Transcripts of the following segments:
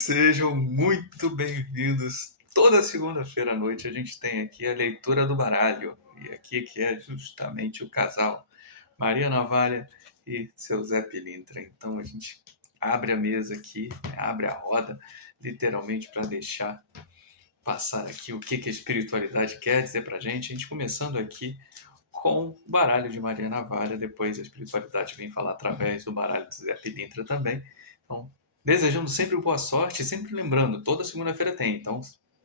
Sejam muito bem-vindos. Toda segunda-feira à noite a gente tem aqui a leitura do baralho. E aqui que é justamente o casal Maria Navalha e seu Zé Pilintra. Então a gente abre a mesa aqui, abre a roda, literalmente para deixar passar aqui o que a espiritualidade quer dizer pra gente. A gente começando aqui com o baralho de Maria Navalha, depois a espiritualidade vem falar através do baralho do Zé Pilintra também. Então, desejando sempre boa sorte, sempre lembrando, toda segunda-feira tem. Então,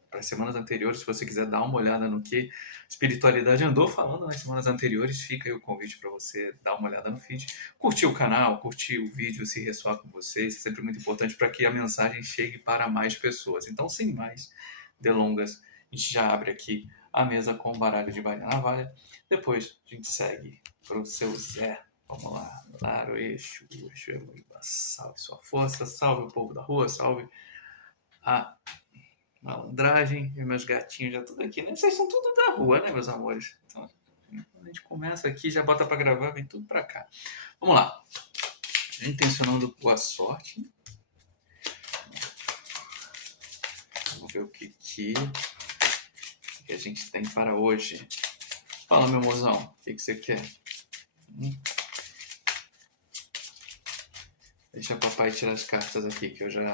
para as semanas anteriores, se você quiser dar uma olhada no que a espiritualidade andou falando nas semanas anteriores, fica aí o convite para você dar uma olhada no feed. Curtir o canal, curtir o vídeo, se ressoar com vocês, é sempre muito importante para que a mensagem chegue para mais pessoas. Então, sem mais delongas, a gente já abre aqui a mesa com o baralho de Maria Navalha. Depois a gente segue para o seu Zé. Vamos lá. Claro, Exu, Exu é muito. Salve sua força, salve o povo da rua, salve a malandragem e meus gatinhos já tudo aqui, né? Vocês são tudo da rua, né, meus amores? Então, quando a gente começa aqui, já bota para gravar, vem tudo para cá. Vamos lá. Intencionando boa sorte. Vamos ver o que a gente tem para hoje. Fala, meu mozão, o que você quer? Deixa o papai tirar as cartas aqui, que eu já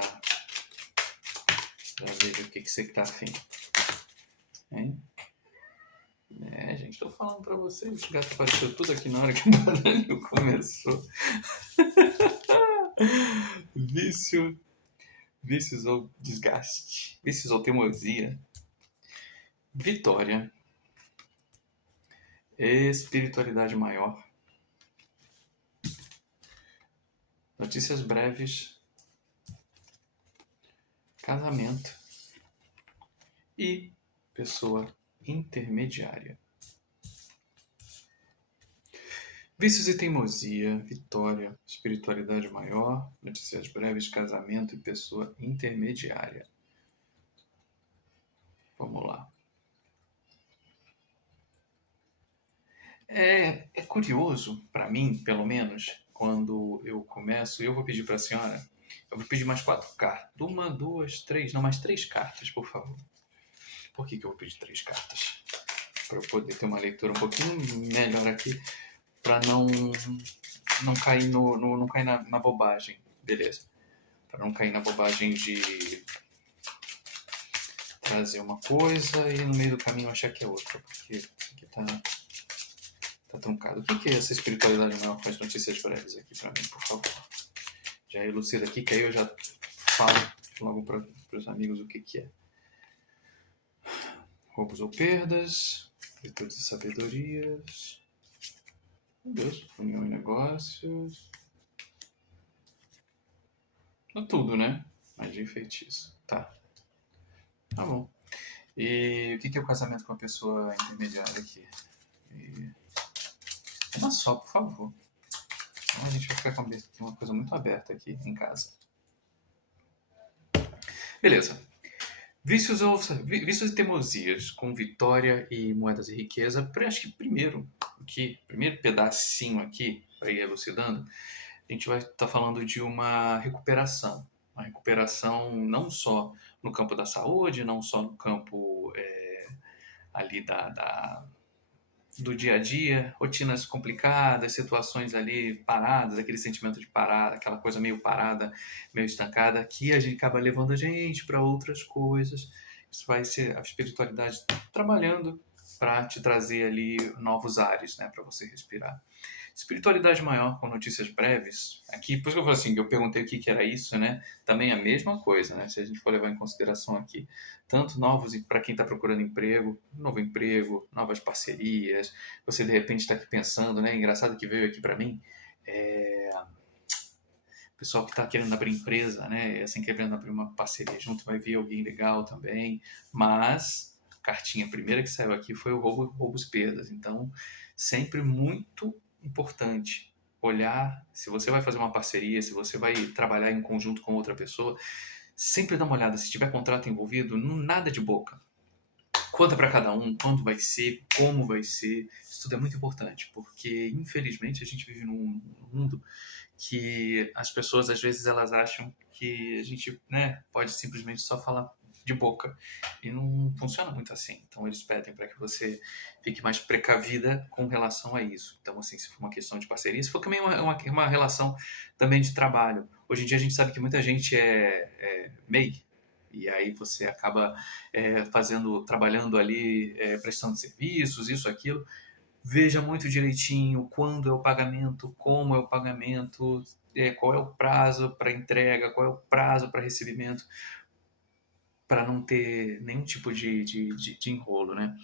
vejo o que você tá afim. Hein? Gente, tô falando pra vocês. O gato apareceu tudo aqui na hora que o baralho começou. Vícios ou desgaste. Vícios ou teimosia. Vitória. Espiritualidade maior. Notícias breves. Casamento. E pessoa intermediária. Vícios e teimosia, vitória, espiritualidade maior, notícias breves, casamento e pessoa intermediária. Vamos lá. É curioso, para mim, pelo menos, quando eu começo, e eu vou pedir para a senhora, eu vou pedir mais 4 cartas. 1, 2, 3, não, mais 3 cartas, por favor. Por que eu vou pedir 3 cartas? Para eu poder ter uma leitura um pouquinho melhor aqui, para não cair não cair na bobagem, beleza? Para não cair na bobagem de trazer uma coisa e no meio do caminho achar que é outra, porque isso aqui tá truncado. O que é essa espiritualidade maior com as notícias breves aqui para mim, por favor? Já elucida aqui, que aí eu já falo logo para os amigos o que é. Roubos ou perdas, virtudes e sabedorias. Meu Deus, união e negócios. Não tudo, né? Magia e feitiço. Tá bom. E o que é o casamento com a pessoa intermediária aqui? Uma só, por favor. Então a gente vai ficar com uma coisa muito aberta aqui em casa. Beleza. Vícios e teimosias com vitória e moedas e riqueza. Acho que primeiro pedacinho aqui, para ir elucidando, a gente vai estar falando de uma recuperação. Uma recuperação não só no campo da saúde, não só no campo ali do dia a dia, rotinas complicadas, situações ali paradas, aquele sentimento de parada, aquela coisa meio parada, meio estancada, que a gente acaba levando a gente para outras coisas. Isso vai ser a espiritualidade trabalhando para te trazer ali novos ares, né, para você respirar. Espiritualidade maior com notícias breves. Aqui, por isso que eu falei assim, que eu perguntei o que era isso, né? Também a mesma coisa, né? Se a gente for levar em consideração aqui, tanto novos para quem está procurando emprego, novo emprego, novas parcerias. Você de repente está aqui pensando, né? Engraçado que veio aqui para mim, pessoal que está querendo abrir empresa, né? Assim, querendo abrir uma parceria junto, vai vir alguém legal também. Mas a cartinha primeira que saiu aqui foi o roubos perdas. Então, sempre muito importante olhar, se você vai fazer uma parceria, se você vai trabalhar em conjunto com outra pessoa, sempre dá uma olhada, se tiver contrato envolvido, nada de boca. Conta para cada um, quando vai ser, como vai ser, isso tudo é muito importante, porque infelizmente a gente vive num mundo que as pessoas às vezes elas acham que a gente, né, pode simplesmente só falar de boca e não funciona muito assim. Então eles pedem para que você fique mais precavida com relação a isso. Então assim, se for uma questão de parceria, se for também uma relação também de trabalho. Hoje em dia a gente sabe que muita gente é MEI, e aí você acaba trabalhando ali, prestando serviços, isso, aquilo. Veja muito direitinho quando é o pagamento, como é o pagamento, qual é o prazo para entrega, qual é o prazo para recebimento, para não ter nenhum tipo de enrolo, né?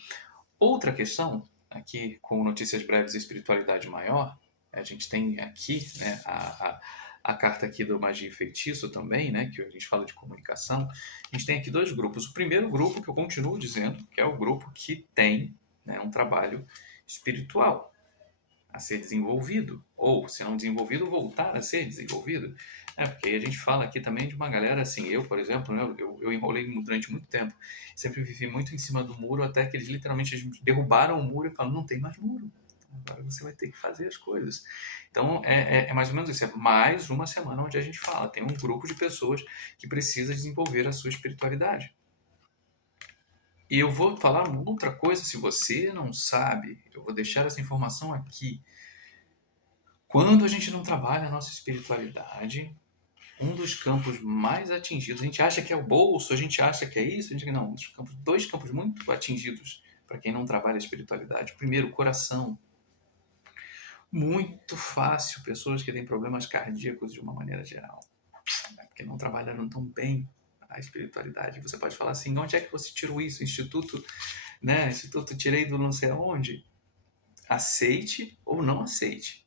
Outra questão, aqui com notícias breves e espiritualidade maior, a gente tem aqui, né, a carta aqui do Magia e Feitiço também, né, que a gente fala de comunicação. A gente tem aqui dois grupos. O primeiro grupo, que eu continuo dizendo, que é o grupo que tem, né, um trabalho espiritual a ser desenvolvido, ou se não desenvolvido, voltar a ser desenvolvido. Porque a gente fala aqui também de uma galera assim, eu, por exemplo, né, eu enrolei durante muito tempo, sempre vivi muito em cima do muro, até que eles literalmente derrubaram o muro e falaram, não tem mais muro, agora você vai ter que fazer as coisas. Então é mais ou menos isso, é mais uma semana onde a gente fala, tem um grupo de pessoas que precisa desenvolver a sua espiritualidade. E eu vou falar uma outra coisa, se você não sabe, eu vou deixar essa informação aqui. Quando a gente não trabalha a nossa espiritualidade, um dos campos mais atingidos, a gente acha que é o bolso, a gente acha que é isso, a gente não, dois campos muito atingidos para quem não trabalha a espiritualidade. Primeiro, o coração. Muito fácil, pessoas que têm problemas cardíacos de uma maneira geral, porque não trabalharam tão bem a espiritualidade. Você pode falar assim, onde é que você tirou isso? Instituto, né? Instituto tirei do não sei aonde. Aceite ou não aceite.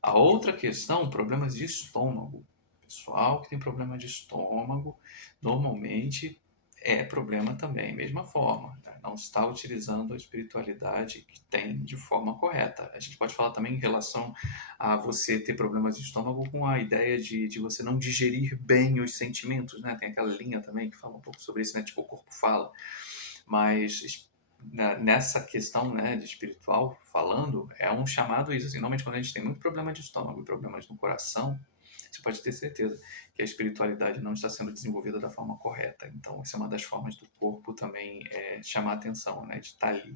A outra questão, problemas de estômago. Pessoal que tem problema de estômago, normalmente é problema também, mesma forma. Tá? Não está utilizando a espiritualidade que tem de forma correta. A gente pode falar também em relação a você ter problemas de estômago com a ideia de você não digerir bem os sentimentos, né? Tem aquela linha também que fala um pouco sobre isso, né? Tipo, o corpo fala. Mas nessa questão, né, de espiritual falando, é um chamado isso. Assim, normalmente quando a gente tem muito problema de estômago e problemas no coração, você pode ter certeza que a espiritualidade não está sendo desenvolvida da forma correta. Então, essa é uma das formas do corpo também chamar a atenção, né, de estar ali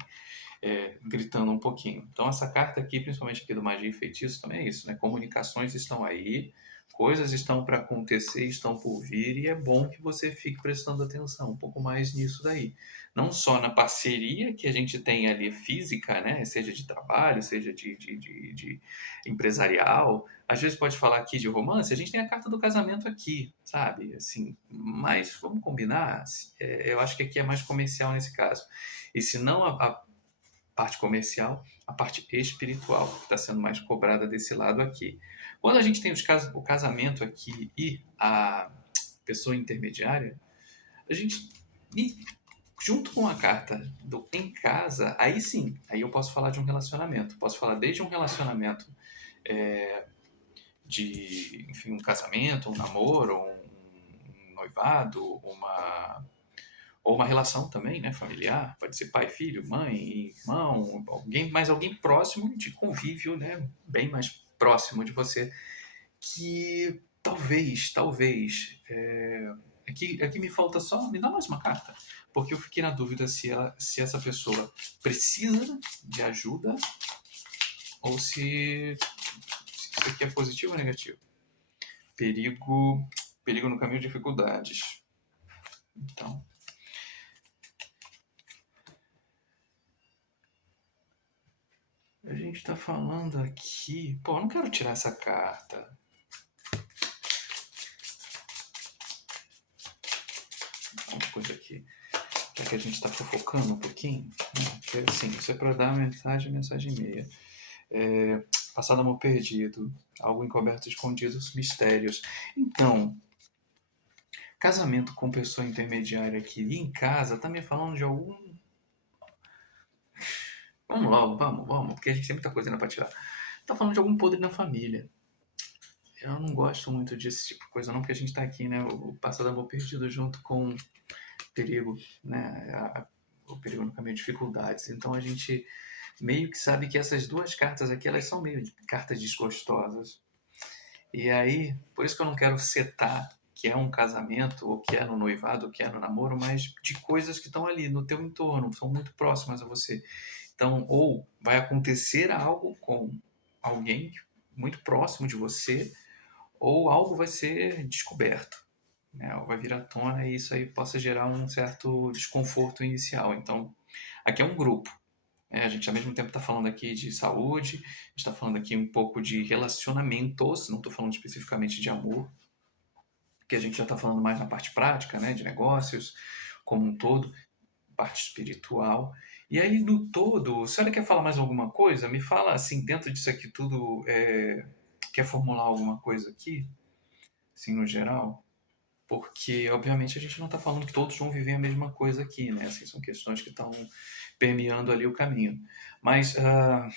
gritando um pouquinho. Então, essa carta aqui, principalmente aqui do Magia e Feitiço, também é isso, né? Comunicações estão aí, coisas estão para acontecer, estão por vir, e é bom que você fique prestando atenção um pouco mais nisso daí. Não só na parceria que a gente tem ali física, né? Seja de trabalho, seja de empresarial. Às vezes pode falar aqui de romance, a gente tem a carta do casamento aqui, sabe? Assim, mas vamos combinar, eu acho que aqui é mais comercial nesse caso. E se não a parte comercial, a parte espiritual, que está sendo mais cobrada desse lado aqui. Quando a gente tem o casamento aqui e a pessoa intermediária, a gente, e junto com a carta do em casa, aí sim, aí eu posso falar de um relacionamento. Posso falar desde um relacionamento enfim, um casamento, um namoro, um noivado, ou uma relação também, né, familiar, pode ser pai, filho, mãe, irmão, alguém próximo de convívio, né, bem mais próximo de você, que talvez, aqui me falta só, me dá mais uma carta, porque eu fiquei na dúvida se essa pessoa precisa de ajuda ou se isso aqui é positivo ou negativo. Perigo no caminho de dificuldades. Então, a gente está falando aqui... Pô, eu não quero tirar essa carta. Uma coisa aqui. Já que a gente está fofocando um pouquinho. Porque, assim, isso é para dar mensagem meia. Passado amor perdido. Algo encoberto, escondido, mistérios. Então, casamento com pessoa intermediária aqui e em casa, tá me falando de algum... Vamos logo, vamos, porque a gente tem muita coisa ainda para tirar. Tá falando de algum podre na família. Eu não gosto muito desse tipo de coisa não, porque a gente tá aqui, né, o passado amor perdido junto com perigo, né, o perigo no caminho de dificuldades. Então a gente meio que sabe que essas duas cartas aqui, elas são meio de cartas desgostosas. E aí, por isso que eu não quero setar que é um casamento, ou que é no noivado, ou que é no namoro, mas de coisas que estão ali no teu entorno, são muito próximas a você. Então, ou vai acontecer algo com alguém muito próximo de você, ou algo vai ser descoberto, né? Ou vai vir à tona e isso aí possa gerar um certo desconforto inicial. Então, aqui é um grupo. A gente ao mesmo tempo está falando aqui de saúde, a gente está falando aqui um pouco de relacionamentos, não estou falando especificamente de amor, que a gente já está falando mais na parte prática, né, de negócios como um todo, parte espiritual. E aí, no todo, a senhora quer falar mais alguma coisa? Me fala, assim, dentro disso aqui tudo, quer formular alguma coisa aqui, assim, no geral? Porque, obviamente, a gente não está falando que todos vão viver a mesma coisa aqui, né? Assim, são questões que estão permeando ali o caminho. Mas, tá.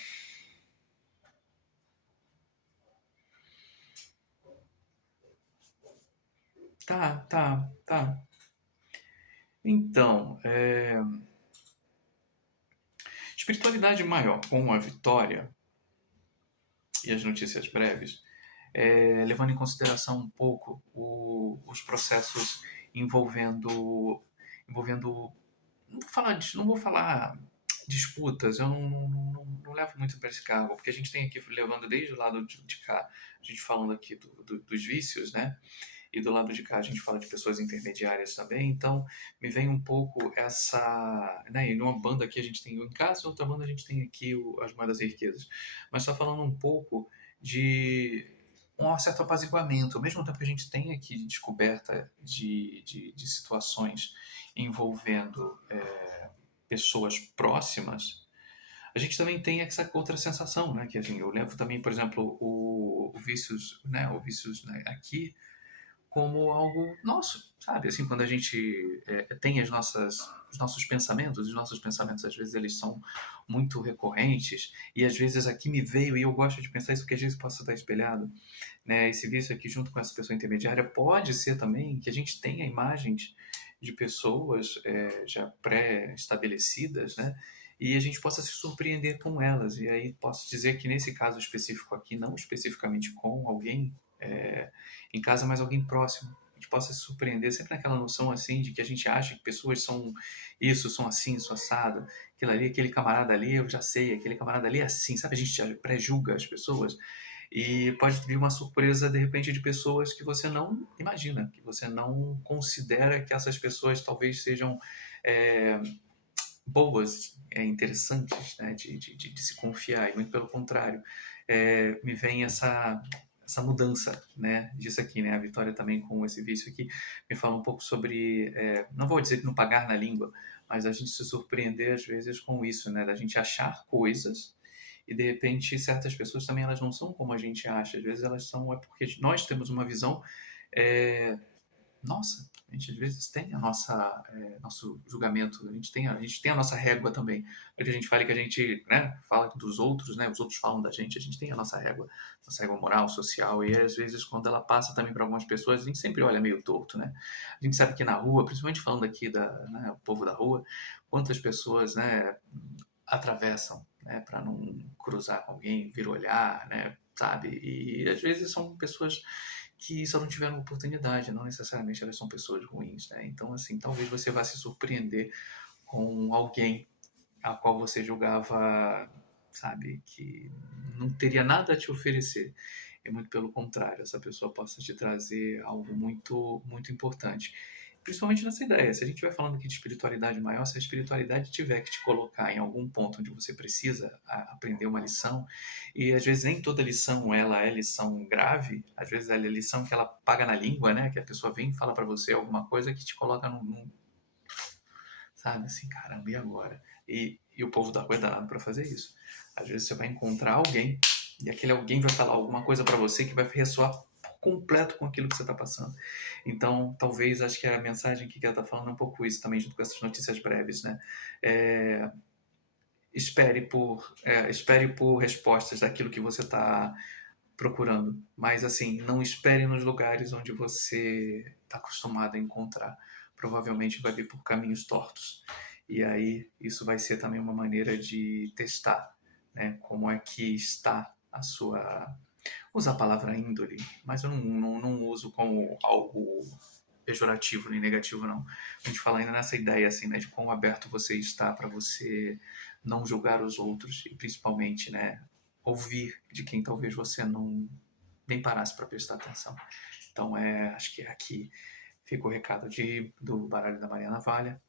Então, espiritualidade maior com a vitória e as notícias breves, levando em consideração um pouco os processos envolvendo, envolvendo não vou falar disputas, eu não levo muito para esse cargo, porque a gente tem aqui levando desde o lado de cá, a gente falando aqui dos vícios, né? E do lado de cá a gente fala de pessoas intermediárias também, então me vem um pouco essa, né, e numa banda aqui a gente tem o em casa, outra banda a gente tem aqui as moedas e riquezas, mas está falando um pouco de um certo apaziguamento, ao mesmo tempo que a gente tem aqui descoberta de situações envolvendo pessoas próximas, a gente também tem essa outra sensação, né? Que assim, eu levo também, por exemplo, o Vícios, né, aqui como algo nosso, sabe? Assim, quando a gente tem os nossos pensamentos, os nossos pensamentos às vezes eles são muito recorrentes e às vezes aqui me veio e eu gosto de pensar isso porque às vezes possa estar espelhado, né? Esse vício aqui junto com essa pessoa intermediária pode ser também que a gente tenha imagens de pessoas já pré-estabelecidas, né? E a gente possa se surpreender com elas. E aí posso dizer que nesse caso específico aqui, não especificamente com alguém em casa, mas alguém próximo. A gente possa se surpreender sempre naquela noção assim de que a gente acha que pessoas são isso, são assim, são assado. Aquilo ali, aquele camarada ali, eu já sei, aquele camarada ali é assim, sabe? A gente já pré-julga as pessoas. E pode vir uma surpresa, de repente, de pessoas que você não imagina, que você não considera que essas pessoas talvez sejam é, boas, interessantes, né, de se confiar, e muito pelo contrário. Me vem essa mudança, né, disso aqui, né, a Vitória também com esse vício aqui, me fala um pouco sobre, não vou dizer que não pagar na língua, mas a gente se surpreender às vezes com isso, né, da gente achar coisas e de repente certas pessoas também elas não são como a gente acha, às vezes elas são, porque nós temos uma visão é, nossa, a gente às vezes tem nosso julgamento, a gente tem a nossa régua também. Para que a gente fale que a gente, né, fala dos outros, né, os outros falam da gente, a gente tem a nossa régua moral, social, e às vezes quando ela passa também para algumas pessoas, a gente sempre olha meio torto, né? A gente sabe que na rua, principalmente falando aqui né, o povo da rua, quantas pessoas, né, atravessam, né, para não cruzar com alguém, vir olhar, né, sabe? E às vezes são pessoas que só não tiveram oportunidade, não necessariamente elas são pessoas ruins, né? Então, assim, talvez você vá se surpreender com alguém a qual você julgava, sabe, que não teria nada a te oferecer. E muito pelo contrário, essa pessoa possa te trazer algo muito, muito importante. Principalmente nessa ideia, se a gente estiver falando aqui de espiritualidade maior, se a espiritualidade tiver que te colocar em algum ponto onde você precisa aprender uma lição, e às vezes nem toda lição ela é lição grave, às vezes ela é lição que ela paga na língua, né? Que a pessoa vem e fala para você alguma coisa que te coloca sabe, assim, caramba, e agora? E o povo da rua é danado para fazer isso. Às vezes você vai encontrar alguém e aquele alguém vai falar alguma coisa para você que vai ressoar por completo com aquilo que você está passando. Então, talvez, acho que a mensagem que ela está falando é um pouco isso também, junto com essas notícias breves, né? É, espere por respostas daquilo que você está procurando, mas assim, não espere nos lugares onde você está acostumado a encontrar. Provavelmente vai vir por caminhos tortos. E aí isso vai ser também uma maneira de testar, né, como é que está usar a palavra índole, mas eu não uso como algo pejorativo nem negativo, não. A gente fala ainda nessa ideia, assim, né, de quão aberto você está para você não julgar os outros e principalmente, né, ouvir de quem talvez você não nem parasse para prestar atenção. Então, acho que aqui fica o recado do baralho da Maria Navalha,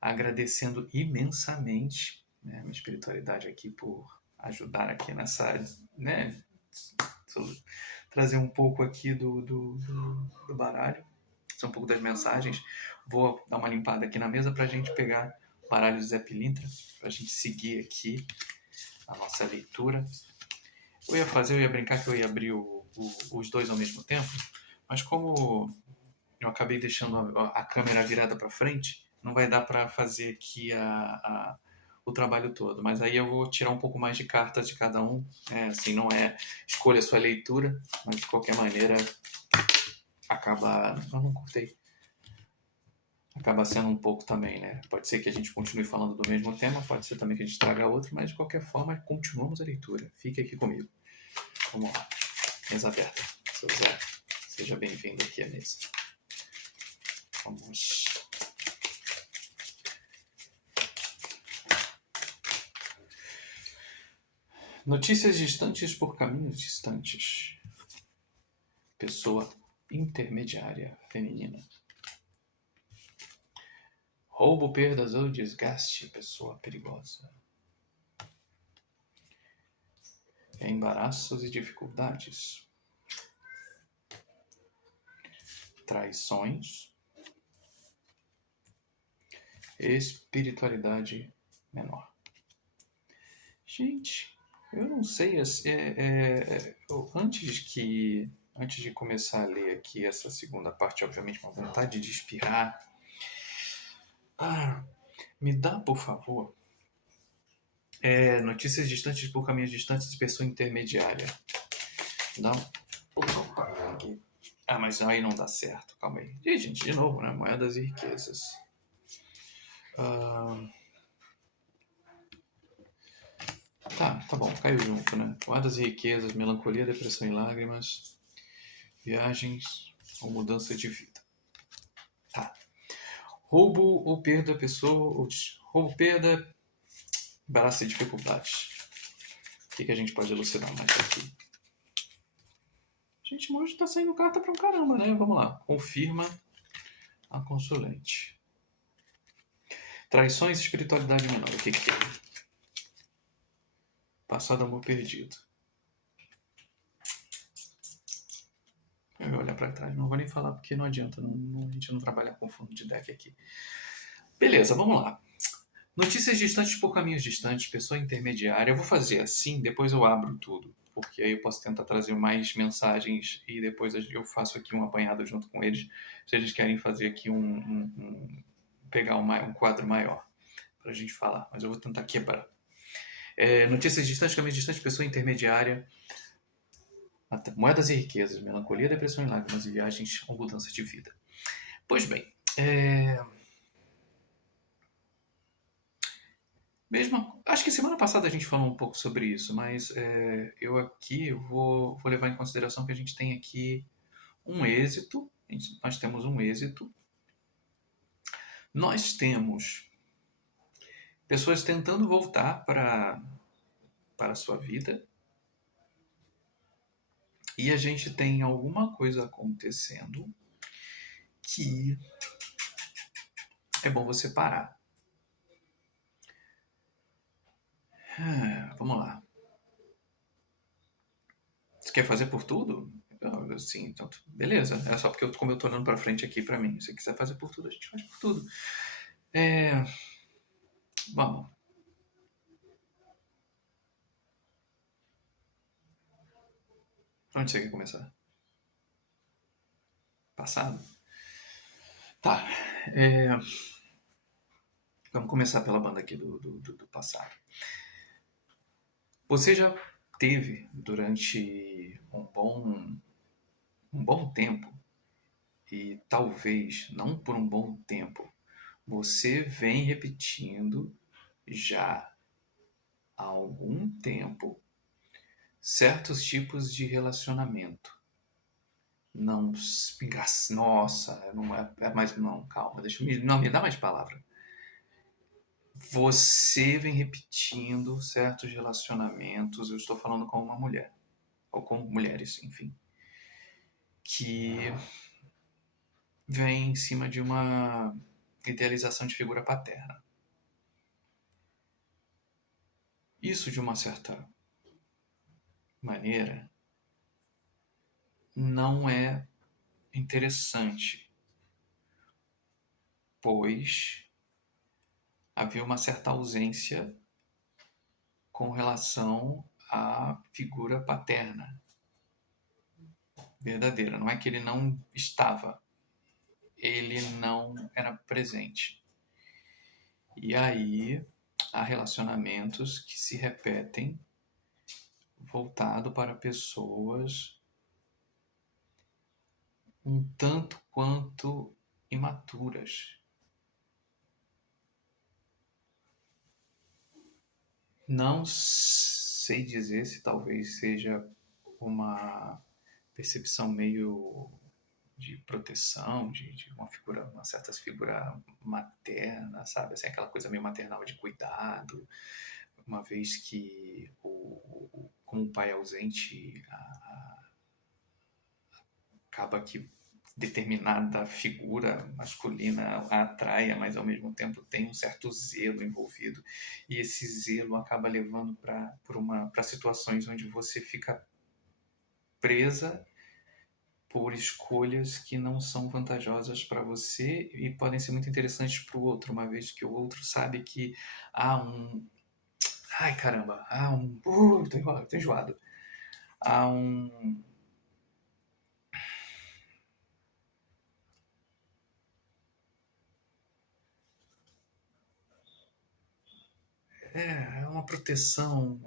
agradecendo imensamente, né, minha espiritualidade aqui por ajudar aqui nessa, né, trazer um pouco aqui do baralho, um pouco das mensagens. Vou dar uma limpada aqui na mesa para a gente pegar o baralho do Zé Pilintra, para a gente seguir aqui a nossa leitura. Eu ia brincar que eu ia abrir os dois ao mesmo tempo, mas como eu acabei deixando a câmera virada para frente, não vai dar para fazer aqui o trabalho todo. Mas aí eu vou tirar um pouco mais de cartas de cada um. Assim, não é escolha a sua leitura, mas de qualquer maneira acaba. Eu não cortei. Acaba sendo um pouco também, né? Pode ser que a gente continue falando do mesmo tema, pode ser também que a gente traga outro, mas de qualquer forma, continuamos a leitura. Fique aqui comigo. Vamos lá. Mesa aberta. Seu Zé, seja bem-vindo aqui à mesa. Vamos. Notícias distantes por caminhos distantes. Pessoa intermediária feminina. Roubo, perdas ou desgaste. Pessoa perigosa. Embaraços e dificuldades. Traições. Espiritualidade menor. Gente, eu não sei. Antes de começar a ler aqui essa segunda parte, obviamente, uma vontade de espirrar. Me dá, por favor, notícias distantes por caminhos distantes de pessoa intermediária. Dá um... aqui. Mas aí não dá certo. Calma aí. E, gente, de novo, né? Moedas e riquezas. Tá bom. Caiu junto, né? Moedas e riquezas, melancolia, depressão e lágrimas, viagens ou mudança de vida. Tá. Roubo ou perda, pessoa... Roubo, perda, embaraço e dificuldades. O que a gente pode elucidar mais aqui? Gente, hoje tá saindo carta pra um caramba, né? Vamos lá. Confirma a consulente. Traições e espiritualidade menor. O que é? Passado amor perdido. Eu vou olhar pra trás. Não vou nem falar porque não adianta. A gente não trabalha com fundo de deck aqui. Beleza, vamos lá. Notícias distantes por caminhos distantes. Pessoa intermediária. Eu vou fazer assim, depois eu abro tudo. Porque aí eu posso tentar trazer mais mensagens e depois eu faço aqui um apanhado junto com eles. Se eles querem fazer aqui pegar um quadro maior pra gente falar. Mas eu vou tentar quebrar. Notícias distantes, caminhos distantes, pessoa intermediária. Moedas e riquezas, melancolia, depressão e lágrimas e viagens ou mudança de vida. Pois bem, mesmo, acho que semana passada a gente falou um pouco sobre isso, mas eu aqui vou levar em consideração que a gente tem aqui um êxito. Nós temos um êxito. Nós temos pessoas tentando voltar para a sua vida. E a gente tem alguma coisa acontecendo que é bom você parar. Vamos lá. Você quer fazer por tudo? Sim, então, beleza. É só porque como eu tô olhando pra frente aqui pra mim. Se você quiser fazer por tudo, a gente faz por tudo. Vamos. Pra onde você quer começar? Passado? Tá. Vamos começar pela banda aqui do passado. Você já teve durante um bom tempo, e talvez não por um bom tempo, você vem repetindo já há algum tempo certos tipos de relacionamento. Não, nossa, não é mais, não, calma, não, me dá mais palavra. Você vem repetindo certos relacionamentos, eu estou falando com uma mulher, ou com mulheres, enfim, que vem em cima de uma idealização de figura paterna. Isso, de uma certa maneira, não é interessante, pois havia uma certa ausência com relação à figura paterna verdadeira. Não é que ele não estava, ele não era presente. E aí há relacionamentos que se repetem voltado para pessoas um tanto quanto imaturas. Não sei dizer se talvez seja uma percepção meio de proteção, de uma certa figura materna, sabe? Assim, aquela coisa meio maternal de cuidado, uma vez que como o pai é ausente, acaba que determinada figura masculina a atraia, mas ao mesmo tempo tem um certo zelo envolvido. E esse zelo acaba levando para situações onde você fica presa por escolhas que não são vantajosas para você e podem ser muito interessantes para o outro, uma vez que o outro sabe que há um. Ai caramba! Há um. Tô enjoado. Há um. É uma proteção,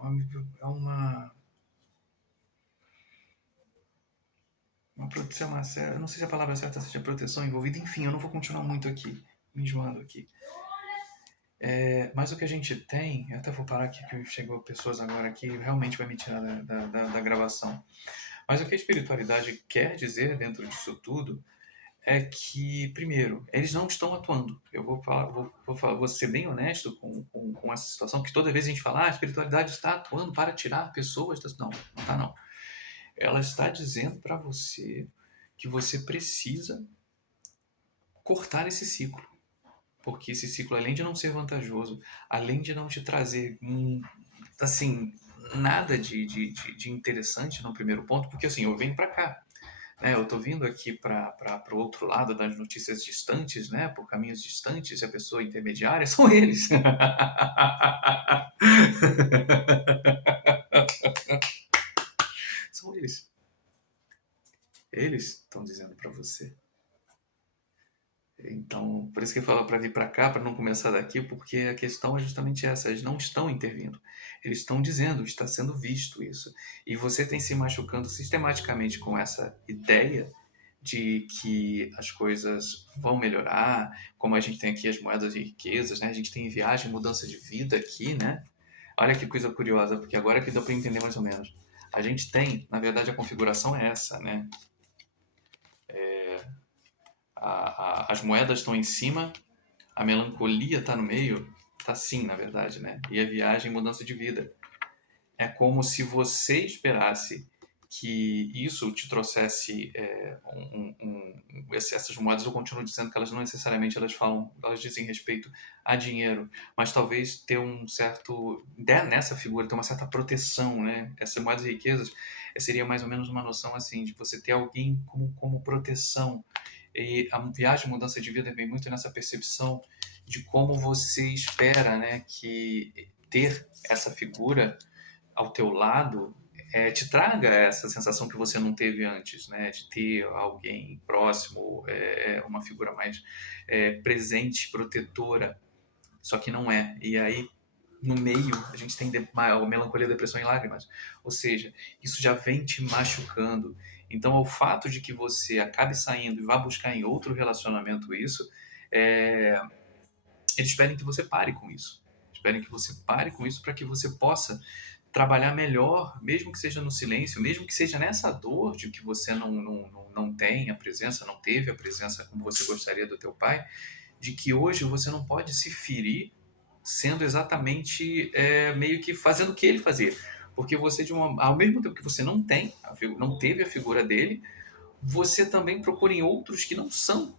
é uma proteção, eu não sei se a palavra certa seja proteção envolvida, enfim, eu não vou continuar muito aqui, me enjoando aqui. Mas o que a gente tem, eu até vou parar aqui que chegou pessoas agora que realmente vai me tirar da gravação. Mas o que a espiritualidade quer dizer dentro disso tudo é que, primeiro, eles não estão atuando. Eu vou ser bem honesto com essa situação, porque toda vez a gente fala, a espiritualidade está atuando para tirar pessoas das... Não, não está não. Ela está dizendo para você que você precisa cortar esse ciclo. Porque esse ciclo, além de não ser vantajoso, além de não te trazer, assim, nada de interessante no primeiro ponto, porque assim, eu venho para cá, né? Eu tô vindo aqui para o outro lado das notícias distantes, né? Por caminhos distantes, e a pessoa intermediária são eles. São eles. Eles estão dizendo para você. Então, por isso que eu falo para vir para cá, para não começar daqui, porque a questão é justamente essa: eles não estão intervindo. Eles estão dizendo, está sendo visto isso. E você tem se machucando sistematicamente com essa ideia de que as coisas vão melhorar, como a gente tem aqui as moedas de riquezas, né? A gente tem viagem, mudança de vida aqui, né? Olha que coisa curiosa, porque agora que deu para entender mais ou menos. A gente tem, na verdade, a configuração é essa, né? As moedas estão em cima, a melancolia está no meio, está sim, na verdade, né? E a viagem, mudança de vida. É como se você esperasse que isso te trouxesse essas moedas. Eu continuo dizendo que elas não necessariamente elas dizem respeito a dinheiro, mas talvez ter um certo, nessa figura, ter uma certa proteção, né? Essas moedas e riquezas seria mais ou menos uma noção assim de você ter alguém como proteção. E a viagem, mudança de vida vem muito nessa percepção de como você espera, né, que ter essa figura ao teu lado te traga essa sensação que você não teve antes, né? De ter alguém próximo, uma figura mais presente, protetora, só que não é. E aí, no meio, a gente tem melancolia, depressão e lágrimas. Ou seja, isso já vem te machucando. Então, o fato de que você acabe saindo e vá buscar em outro relacionamento isso, eles esperem que você pare com isso. Esperem que você pare com isso para que você possa trabalhar melhor, mesmo que seja no silêncio, mesmo que seja nessa dor de que você não tem a presença, não teve a presença como você gostaria do teu pai, de que hoje você não pode se ferir sendo exatamente meio que fazendo o que ele fazia. Porque você, ao mesmo tempo que você não teve a figura dele, você também procura em outros que não são.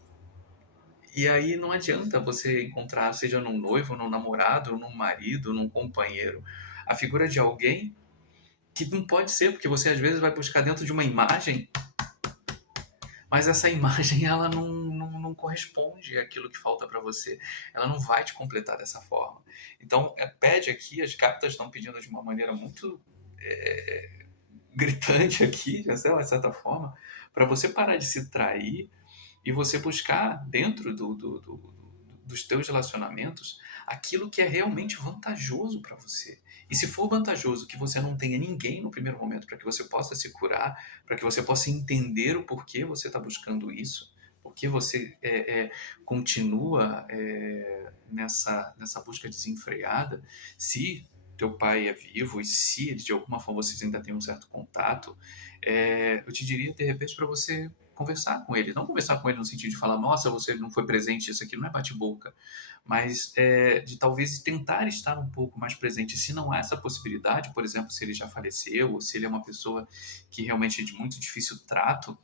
E aí não adianta você encontrar, seja num noivo, num namorado, num marido, num companheiro, a figura de alguém que não pode ser, porque você às vezes vai buscar dentro de uma imagem, mas essa imagem ela não corresponde àquilo que falta para você. Ela não vai te completar dessa forma. Então, pede aqui, as cartas estão pedindo de uma maneira muito gritante aqui, de certa forma, para você parar de se trair e você buscar dentro dos teus relacionamentos aquilo que é realmente vantajoso para você. E se for vantajoso que você não tenha ninguém no primeiro momento para que você possa se curar, para que você possa entender o porquê você está buscando isso, porque você continua nessa busca desenfreada, se teu pai é vivo e se de alguma forma vocês ainda têm um certo contato, eu te diria de repente para você conversar com ele. Não conversar com ele no sentido de falar, nossa, você não foi presente, isso aqui não é bate-boca. Mas de talvez tentar estar um pouco mais presente. Se não há essa possibilidade, por exemplo, se ele já faleceu, ou se ele é uma pessoa que realmente é de muito difícil trato,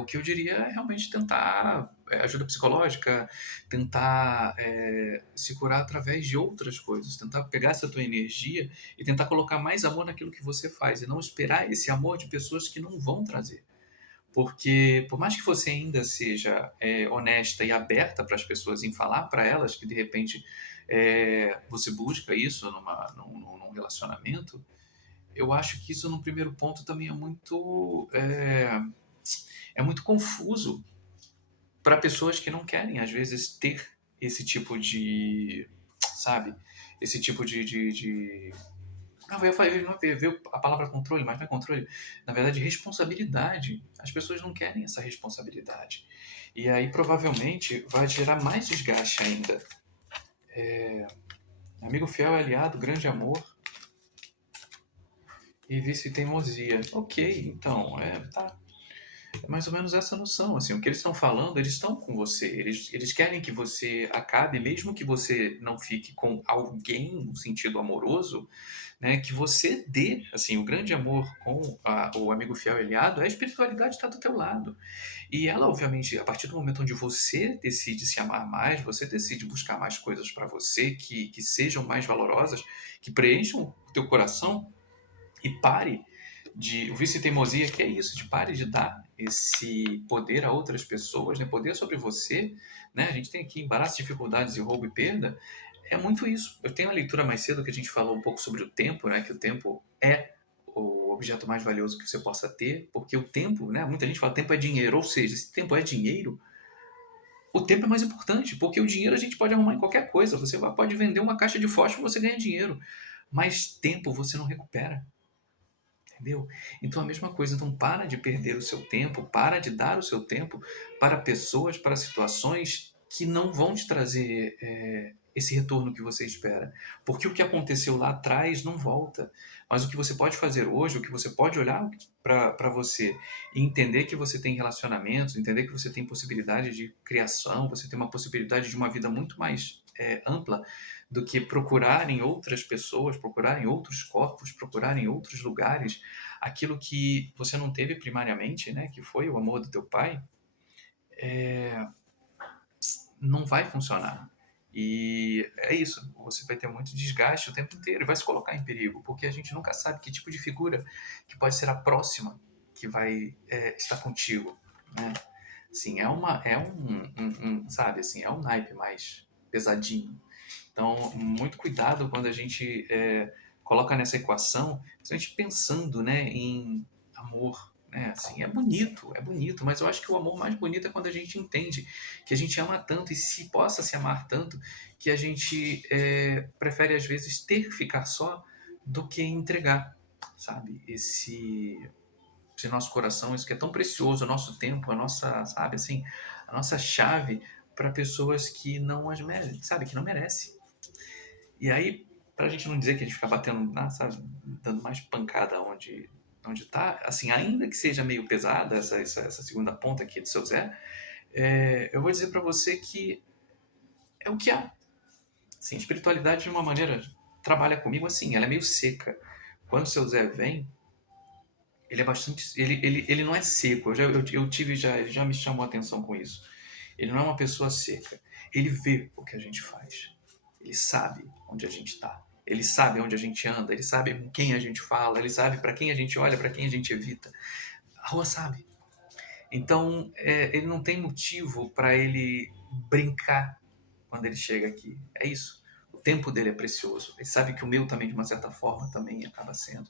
o que eu diria é realmente tentar ajuda psicológica, tentar se curar através de outras coisas, tentar pegar essa tua energia e tentar colocar mais amor naquilo que você faz e não esperar esse amor de pessoas que não vão trazer. Porque, por mais que você ainda seja honesta e aberta para as pessoas em falar para elas que, de repente, você busca isso num relacionamento, eu acho que isso, no primeiro ponto, também é muito confuso para pessoas que não querem, às vezes, ter esse tipo de. Sabe? Esse tipo de não, veio a palavra controle, mas não é controle. Na verdade, responsabilidade. As pessoas não querem essa responsabilidade. E aí, provavelmente, vai gerar mais desgaste ainda. Amigo fiel é aliado, grande amor e vice-teimosia. Ok, então, tá. É mais ou menos essa noção. Assim, o que eles estão falando, eles estão com você. Eles querem que você acabe, mesmo que você não fique com alguém no sentido amoroso, né, que você dê, assim, o grande amor com o amigo fiel e aliado, a espiritualidade está do teu lado. E ela, obviamente, a partir do momento onde você decide se amar mais, você decide buscar mais coisas para você que sejam mais valorosas, que preencham o teu coração e pare de o vice-teimosia, que é isso, de pare de dar esse poder a outras pessoas, né, poder sobre você, né, a gente tem aqui embaraço, dificuldades e roubo e perda, é muito isso. Eu tenho uma leitura mais cedo que a gente falou um pouco sobre o tempo, né? Que o tempo é o objeto mais valioso que você possa ter, porque o tempo, né? Muita gente fala tempo é dinheiro, ou seja, se tempo é dinheiro, o tempo é mais importante, porque o dinheiro a gente pode arrumar em qualquer coisa. Você pode vender uma caixa de fósforo e você ganha dinheiro, mas tempo você não recupera. Entendeu? Então a mesma coisa, então para de perder o seu tempo, para de dar o seu tempo para pessoas, para situações que não vão te trazer esse retorno que você espera. Porque o que aconteceu lá atrás não volta. Mas o que você pode fazer hoje, o que você pode olhar para você e entender que você tem relacionamentos, entender que você tem possibilidade de criação, você tem uma possibilidade de uma vida muito mais ampla do que procurar em outras pessoas, procurar em outros corpos, procurar em outros lugares aquilo que você não teve primariamente, né, que foi o amor do teu pai, não vai funcionar. E é isso, você vai ter muito desgaste o tempo inteiro e vai se colocar em perigo, porque a gente nunca sabe que tipo de figura que pode ser a próxima que vai estar contigo, né? Assim, sabe, assim, é um naipe mais pesadinho. Então, muito cuidado quando a gente coloca nessa equação, principalmente pensando, né, em amor. Né? Assim, é bonito, mas eu acho que o amor mais bonito é quando a gente entende que a gente ama tanto e se possa se amar tanto que a gente prefere, às vezes, ter que ficar só do que entregar, sabe? Esse nosso coração, isso que é tão precioso, o nosso tempo, a nossa, sabe, assim, a nossa chave para pessoas que não as merecem, sabe, que não merecem. E aí, pra gente não dizer que a gente fica batendo, sabe, dando mais pancada onde tá, assim, ainda que seja meio pesada essa segunda ponta aqui do seu Zé, eu vou dizer pra você que é o que há. Sim, espiritualidade de uma maneira trabalha comigo assim, ela é meio seca. Quando o seu Zé vem, ele é bastante, ele não é seco. Eu tive já me chamou a atenção com isso. Ele não é uma pessoa seca. Ele vê o que a gente faz. Ele sabe onde a gente está. Ele sabe onde a gente anda. Ele sabe com quem a gente fala. Ele sabe para quem a gente olha, para quem a gente evita. A rua sabe. Então, ele não tem motivo para ele brincar quando ele chega aqui. É isso. O tempo dele é precioso. Ele sabe que o meu também, de uma certa forma, também acaba sendo.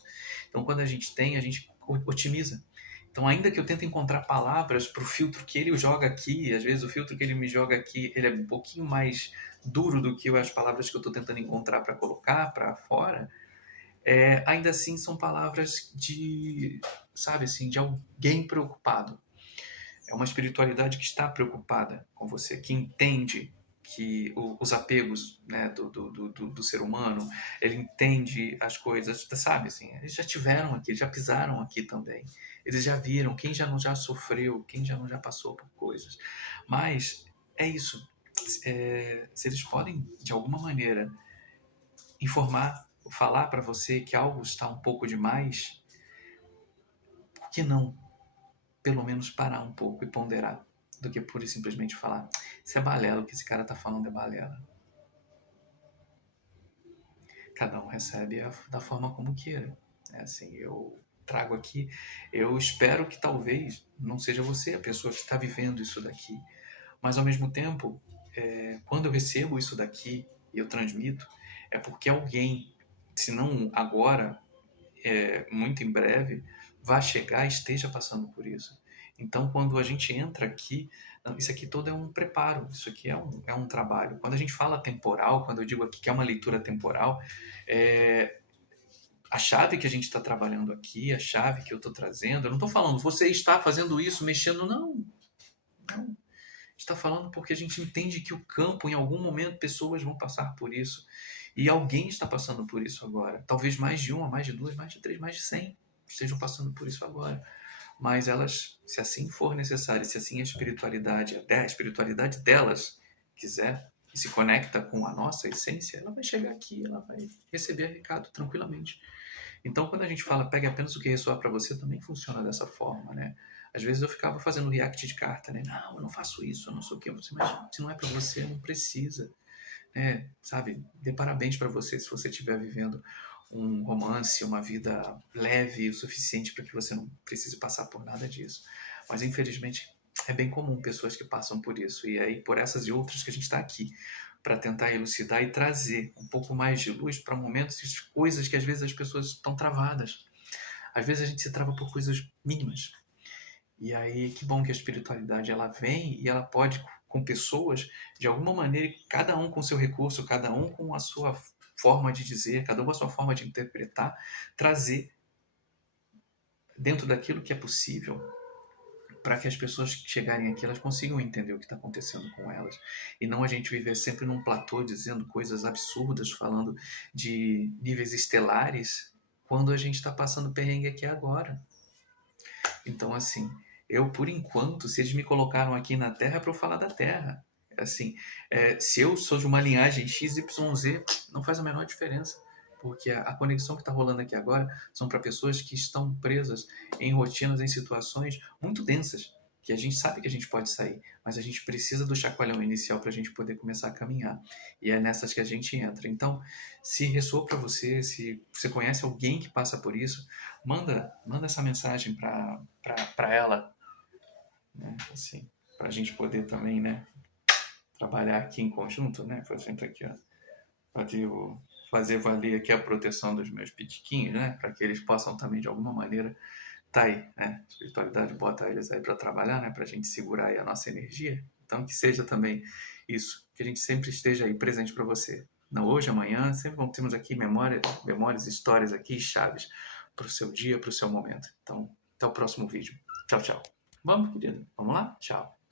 Então, quando a gente tem, a gente otimiza. Então, ainda que eu tente encontrar palavras para o filtro que ele joga aqui, às vezes o filtro que ele me joga aqui, ele é um pouquinho mais duro do que as palavras que eu estou tentando encontrar para colocar para fora, ainda assim são palavras de, sabe assim, de alguém preocupado. É uma espiritualidade que está preocupada com você, que entende que os apegos, né, do ser humano, ele entende as coisas, sabe assim, eles já tiveram aqui, já pisaram aqui também, eles já viram, quem já não já sofreu, quem já não já passou por coisas, mas é isso, se eles podem de alguma maneira informar, falar para você que algo está um pouco demais, por que não pelo menos parar um pouco e ponderar, do que pura e simplesmente falar, isso é balela, o que esse cara tá falando é balela. Cada um recebe da forma como queira. É assim, eu trago aqui, eu espero que talvez não seja você a pessoa que está vivendo isso daqui, mas ao mesmo tempo, quando eu recebo isso daqui e eu transmito, é porque alguém, se não agora, muito em breve, vai chegar e esteja passando por isso. Então, quando a gente entra aqui, isso aqui todo é um preparo, isso aqui é um trabalho. Quando a gente fala temporal, quando eu digo aqui que é uma leitura temporal, é, a chave que a gente está trabalhando aqui, a chave que eu estou trazendo, eu não estou falando você está fazendo isso, mexendo, não. Não. Está falando porque a gente entende que o campo, em algum momento, pessoas vão passar por isso. E alguém está passando por isso agora. Talvez mais de uma, mais de duas, mais de três, mais de 100 estejam passando por isso agora. Mas elas, se assim for necessário, se assim a espiritualidade delas quiser e se conecta com a nossa essência, ela vai chegar aqui, ela vai receber recado tranquilamente. Então, quando a gente fala pegue apenas o que ressoar para você, também funciona dessa forma, né? Às vezes eu ficava fazendo react de carta, né? Não, eu não faço isso, eu não sei o quê. Mas se não é para você, não precisa. Sabe? Dê parabéns para você se você estiver vivendo um romance, uma vida leve o suficiente para que você não precise passar por nada disso. Mas infelizmente é bem comum pessoas que passam por isso. E aí, por essas e outras que a gente está aqui para tentar elucidar e trazer um pouco mais de luz para momentos e coisas que às vezes as pessoas estão travadas. Às vezes a gente se trava por coisas mínimas. E aí, que bom que a espiritualidade ela vem e ela pode, com pessoas, de alguma maneira, cada um com seu recurso, cada um com a sua forma de dizer, cada um com a sua forma de interpretar, trazer dentro daquilo que é possível para que as pessoas que chegarem aqui elas consigam entender o que está acontecendo com elas e não a gente viver sempre num platô dizendo coisas absurdas, falando de níveis estelares, quando a gente está passando perrengue aqui agora. Então, assim, eu, por enquanto, se eles me colocaram aqui na Terra, é para eu falar da Terra. Assim, se eu sou de uma linhagem XYZ, não faz a menor diferença. Porque a conexão que está rolando aqui agora são para pessoas que estão presas em rotinas, em situações muito densas, que a gente sabe que a gente pode sair, mas a gente precisa do chacoalhão inicial para a gente poder começar a caminhar. E é nessas que a gente entra. Então, se ressoa para você, se você conhece alguém que passa por isso, manda essa mensagem para ela, né? Assim, para a gente poder também, né, trabalhar aqui em conjunto, né? Fazendo aqui, ó, fazer valer aqui a proteção dos meus pitiquinhos, né? Para que eles possam também de alguma maneira tá aí, né? A espiritualidade bota eles aí para trabalhar, né? Para a gente segurar aí a nossa energia. Então que seja também isso, que a gente sempre esteja aí presente para você. Não hoje, amanhã, sempre vamos termos aqui memórias, histórias aqui, chaves para o seu dia, para o seu momento. Então, até o próximo vídeo. Tchau, tchau. Vamos, querido? Vamos lá? Tchau.